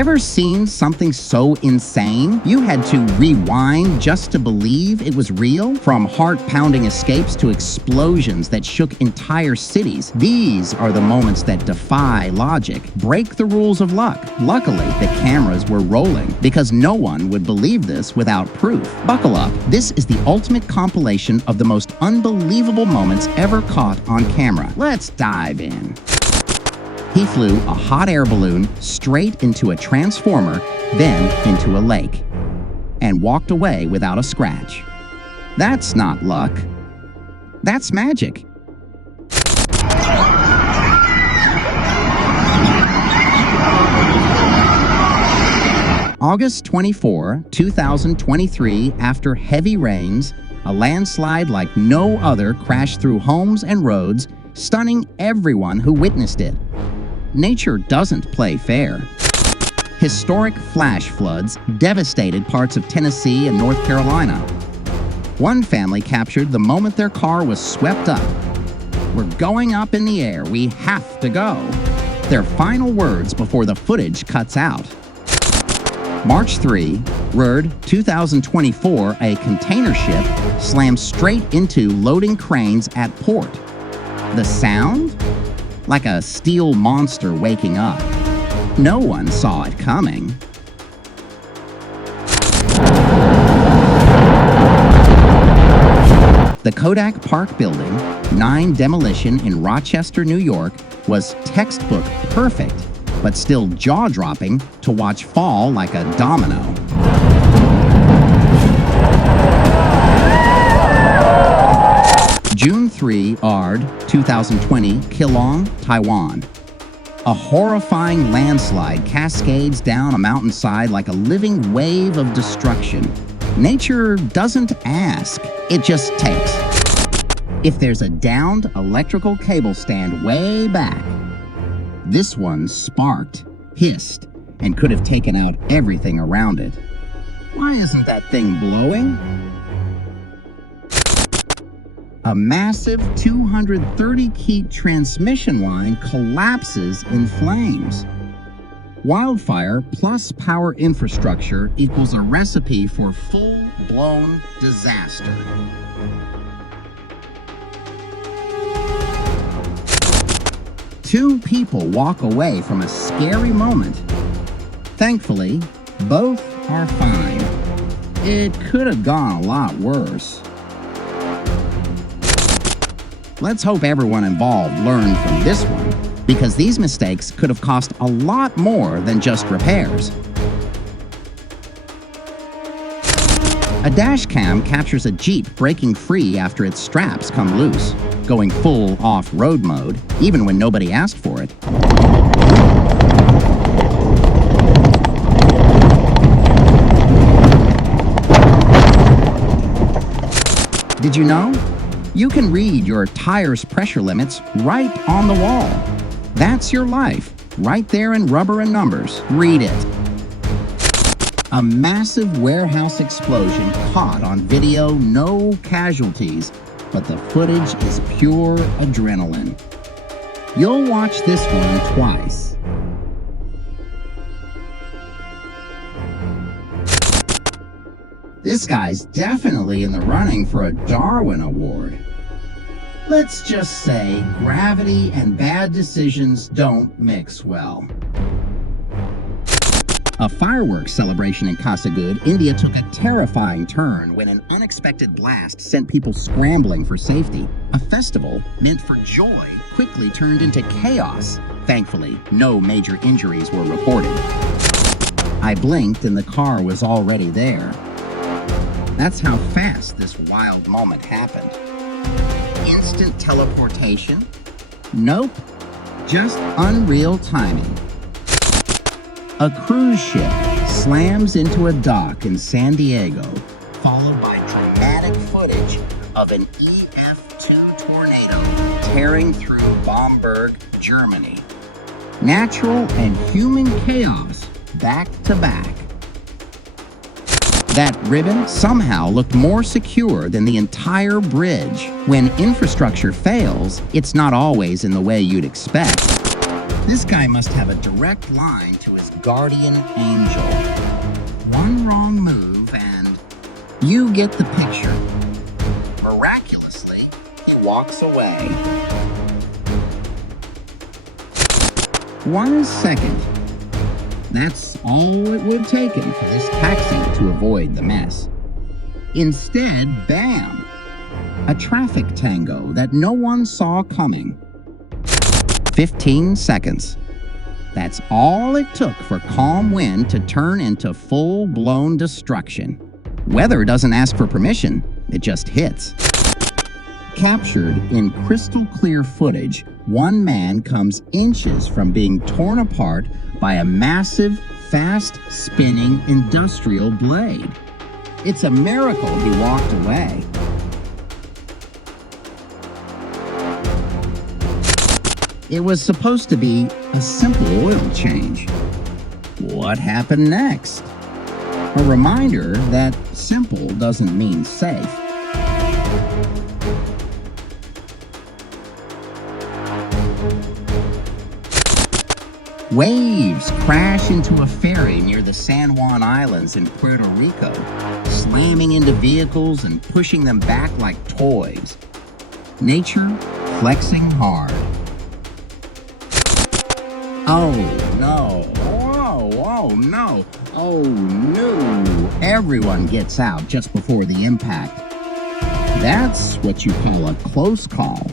Ever seen something so insane you had to rewind just to believe it was real? From heart-pounding escapes to explosions that shook entire cities, these are the moments that defy logic, break the rules of luck. Luckily, the cameras were rolling because no one would believe this without proof. Buckle up. This is the ultimate compilation of the most unbelievable moments ever caught on camera. Let's dive in. He flew a hot air balloon straight into a transformer, then into a lake, and walked away without a scratch. That's not luck. That's magic. August 24, 2023, after heavy rains, a landslide like no other crashed through homes and roads, stunning everyone who witnessed it. Nature doesn't play fair. Historic flash floods devastated parts of Tennessee and North Carolina. One family captured the moment their car was swept up. "We're going up in the air. We have to go." Their final words before the footage cuts out. March 3, RERD 2024, a container ship slammed straight into loading cranes at port. The sound? Like a steel monster waking up. No one saw it coming. The Kodak Park Building 9 demolition in Rochester, New York was textbook perfect, but still jaw-dropping to watch fall like a domino. June 3, ARD 2020, Keelung, Taiwan. A horrifying landslide cascades down a mountainside like a living wave of destruction. Nature doesn't ask, it just takes. If there's a downed electrical cable stand way back, this one sparked, hissed, and could have taken out everything around it. Why isn't that thing blowing? A massive 230-key transmission line collapses in flames. Wildfire plus power infrastructure equals a recipe for full-blown disaster. Two people walk away from a scary moment. Thankfully, both are fine. It could have gone a lot worse. Let's hope everyone involved learned from this one, because these mistakes could have cost a lot more than just repairs. A dash cam captures a Jeep breaking free after its straps come loose, going full off-road mode, even when nobody asked for it. Did you know? You can read your tire's pressure limits right on the wall. That's your life, right there in rubber and numbers. Read it. A massive warehouse explosion caught on video, no casualties, but the footage is pure adrenaline. You'll watch this one twice. This guy's definitely in the running for a Darwin Award. Let's just say gravity and bad decisions don't mix well. A fireworks celebration in Kasaragod, India took a terrifying turn when an unexpected blast sent people scrambling for safety. A festival meant for joy quickly turned into chaos. Thankfully, no major injuries were reported. I blinked and the car was already there. That's how fast this wild moment happened. Instant teleportation? Nope, just unreal timing. A cruise ship slams into a dock in San Diego, followed by dramatic footage of an EF2 tornado tearing through Bamberg, Germany. Natural and human chaos back to back. That ribbon somehow looked more secure than the entire bridge. When infrastructure fails, it's not always in the way you'd expect. This guy must have a direct line to his guardian angel. One wrong move and you get the picture. Miraculously, he walks away. 1 second. That's all it would have taken for this taxi to avoid the mess. Instead, bam! A traffic tango that no one saw coming. 15 seconds. That's all it took for calm wind to turn into full-blown destruction. Weather doesn't ask for permission, it just hits. Captured in crystal clear footage, one man comes inches from being torn apart by a massive, fast-spinning industrial blade. It's a miracle he walked away. It was supposed to be a simple oil change. What happened next? A reminder that simple doesn't mean safe. Waves crash into a ferry near the San Juan Islands in Puerto Rico, slamming into vehicles and pushing them back like toys. Nature flexing hard. Oh no, oh no, oh no. Everyone gets out just before the impact. That's what you call a close call.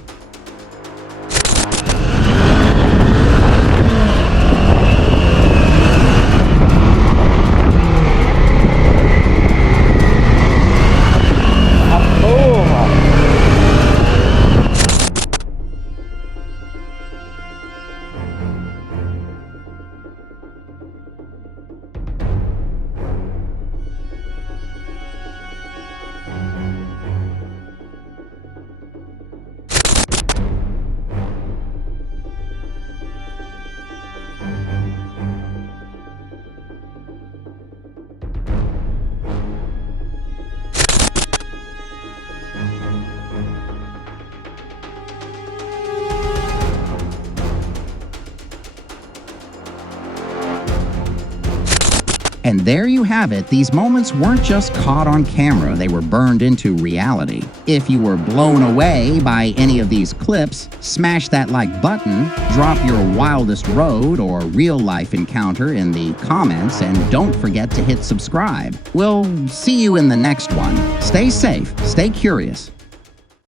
And there you have it. These moments weren't just caught on camera, they were burned into reality. If you were blown away by any of these clips, smash that like button, drop your wildest road or real-life encounter in the comments, and don't forget to hit subscribe. We'll see you in the next one. Stay safe, stay curious.